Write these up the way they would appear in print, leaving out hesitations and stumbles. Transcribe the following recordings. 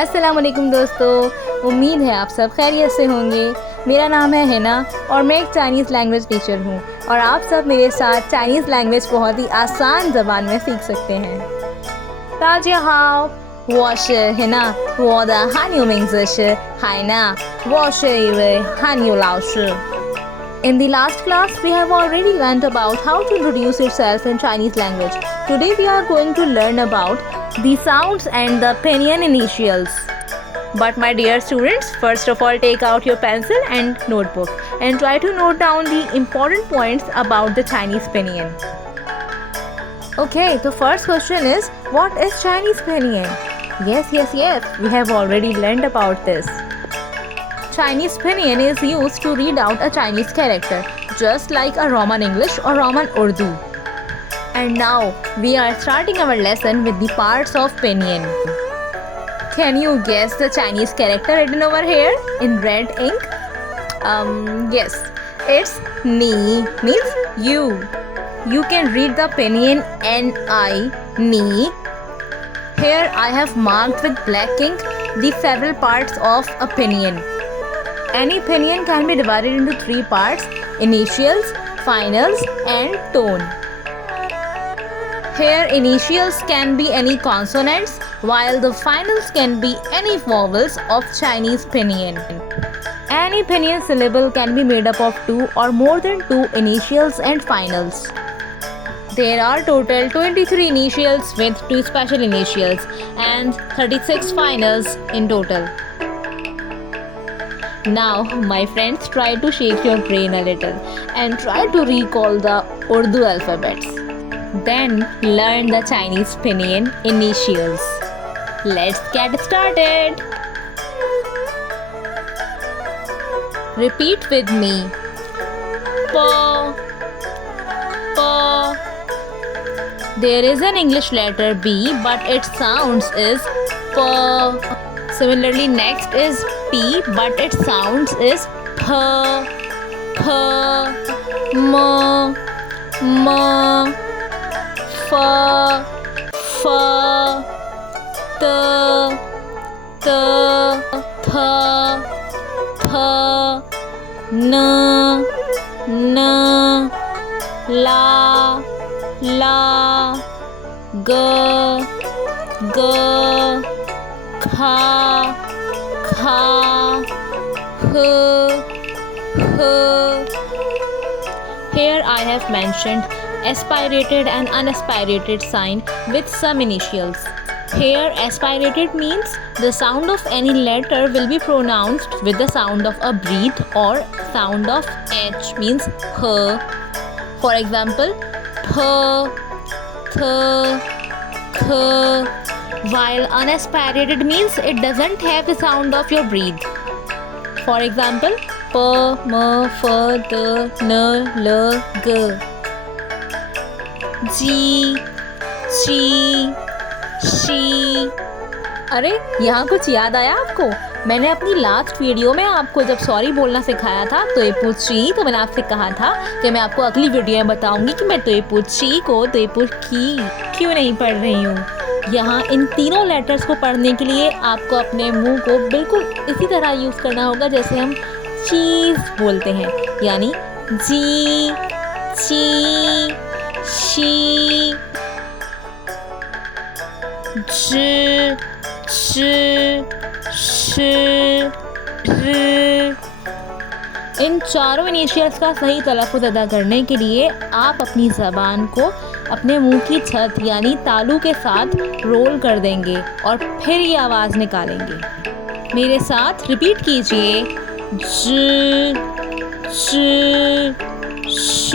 अस्सलाम वालेकुम दोस्तों, उम्मीद है आप सब खैरियत से होंगे। मेरा नाम है हिना और मैं एक चाइनीज़ लैंग्वेज टीचर हूँ और आप सब मेरे साथ चाइनीज़ लैंग्वेज बहुत ही आसान ज़बान में सीख सकते हैं। 大家好，我是 Hina， 我的汉语名字是海娜，我是一位汉语老师。In the last class, we have already learned about how to introduce yourself in Chinese language. Today we are going to learn about the sounds and the pinyin initials. But my dear students, first of all take out your pencil and notebook and try to note down the important points about the Chinese pinyin. Okay, the first question is, what is Chinese pinyin? Yes, we have already learned about this. Chinese pinyin is used to read out a Chinese character, just like a Roman English or Roman Urdu. And now, we are starting our lesson with the parts of pinyin. Can you guess the Chinese character written over here in red ink? Yes, it's ni, means you. You can read the pinyin N-I, ni. Here I have marked with black ink the several parts of a pinyin. Any pinyin can be divided into three parts: initials, finals and tone. Here initials can be any consonants while the finals can be any vowels of Chinese pinyin. Any pinyin syllable can be made up of two or more than two initials and finals. There are total 23 initials with 2 special initials and 36 finals in total. Now, my friends, try to shake your brain a little and try to recall the Urdu alphabets. Then learn the Chinese pinyin initials. Let's get started. Repeat with me. Po, po. There is an English letter B, but its sounds is P. Similarly, next is P, but its sounds is P, P, M, M, F, F, T, T, Th, Th, N, N, La, La, G, G, Kha, Kha, H, H. Here I have mentioned aspirated and unaspirated sign with some initials. Here aspirated means the sound of any letter will be pronounced with the sound of a breath or sound of H, means H. For example, P, Th, K. While unaspirated means it doesn't have the sound of your breath. For example, P, M, F, T, N, L, G. G, Chi, She. अरे यहाँ कुछ याद आया आपको? मैंने अपनी last video में आपको जब सॉरी बोलना सिखाया था तो ये पूछी, तो मैंने आपसे कहा था कि मैं आपको अगली वीडियो में बताऊंगी कि मैं तो ये पूछी को तो ये पूछी क्यों नहीं पढ़ रही हूँ। यहाँ इन तीनों लेटर्स को पढ़ने के लिए आपको अपने मुंह को बिल्कुल इसी तरह यूज़ करना होगा जैसे हम चीज़ बोलते हैं, यानी जी, ची, शी, ज, श, श, र। इन चारों इनिशियल्स का सही तलफ़ुज़ अदा करने के लिए आप अपनी ज़बान को अपने मुंह की छत यानी तालू के साथ रोल कर देंगे और फिर ये आवाज़ निकालेंगे। मेरे साथ रिपीट कीजिए। ज, श, श,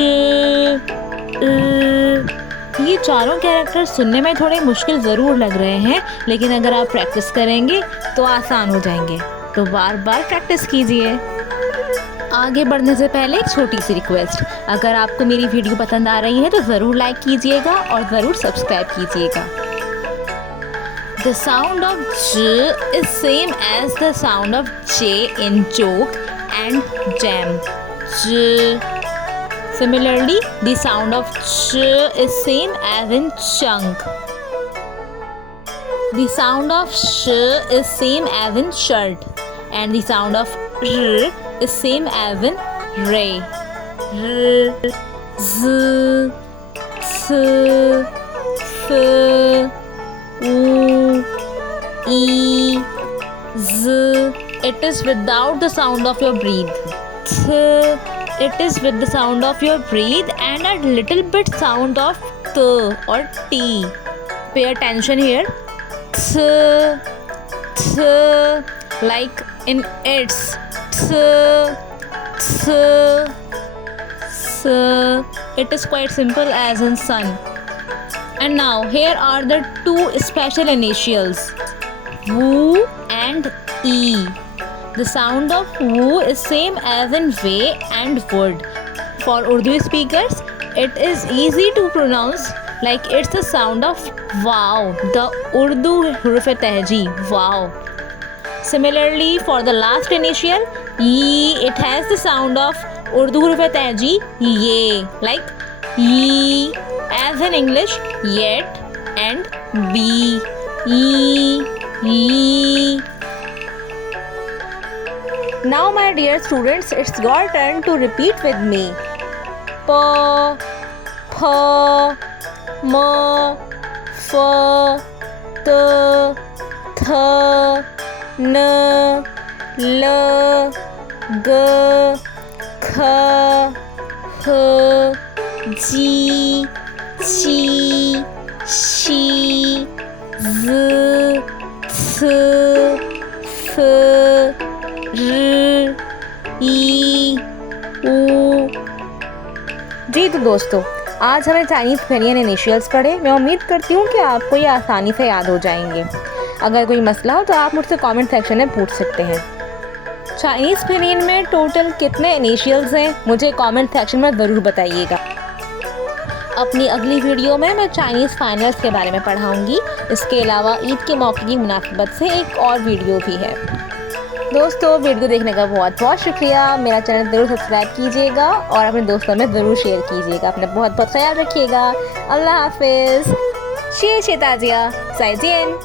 ये चारों कैरेक्टर सुनने में थोड़े मुश्किल ज़रूर लग रहे हैं, लेकिन अगर आप प्रैक्टिस करेंगे तो आसान हो जाएंगे। तो बार बार प्रैक्टिस कीजिए। आगे बढ़ने से पहले एक छोटी सी रिक्वेस्ट, अगर आपको मेरी वीडियो पसंद आ रही है तो ज़रूर लाइक कीजिएगा और ज़रूर सब्सक्राइब कीजिएगा। The sound of J is same as the sound of J in joke and jam. J. Similarly, the sound of Ch is same as in chunk. The sound of sh is same as in shirt, and the sound of r is same as in ray. R, z, th, th, u, e, z. It is without the sound of your breathe. Th, it is with the sound of your breathe and a little bit sound of t or t. Pay attention here. Th, th, like in its. Th, th, th. It is quite simple as in sun. And now here are the two special initials, W and E. The sound of W is same as in way and wood. For Urdu speakers, it is easy to pronounce like it's the sound of wow, the Urdu huruf-e-tehji, wow. Similarly, for the last initial, ye, it has the sound of Urdu huruf-e-tehji, ye, like ye, as in English, yet and be, ye. Now, my dear students, it's your turn to repeat with me. Pa, pha, ma, fa, ta, tha, na, la, ga, kha, ha, ji, chi, shi, z, th, th, r, ई, ऊ। जी तो दोस्तों, आज हमने Chinese पेनियन initials पढ़े। मैं उम्मीद करती हूँ कि आपको ये आसानी से याद हो जाएंगे। अगर कोई मसला हो तो आप मुझसे कमेंट सेक्शन में पूछ सकते हैं। चाइनीज़ पेनियन में टोटल कितने इनिशियल्स हैं, मुझे कमेंट सेक्शन में ज़रूर बताइएगा। अपनी अगली वीडियो में मैं चाइनीज़ फाइनल्स के बारे में पढ़ाऊँगी। इसके अलावा ईद के मौके की मुनासिबत से एक और वीडियो भी है। दोस्तों, वीडियो देखने का बहुत बहुत शुक्रिया। मेरा चैनल ज़रूर सब्सक्राइब कीजिएगा और अपने दोस्तों में ज़रूर शेयर कीजिएगा। अपना बहुत बहुत ख्याल रखिएगा। अल्लाह हाफिज़। शेर शेताजिया, साइजियन।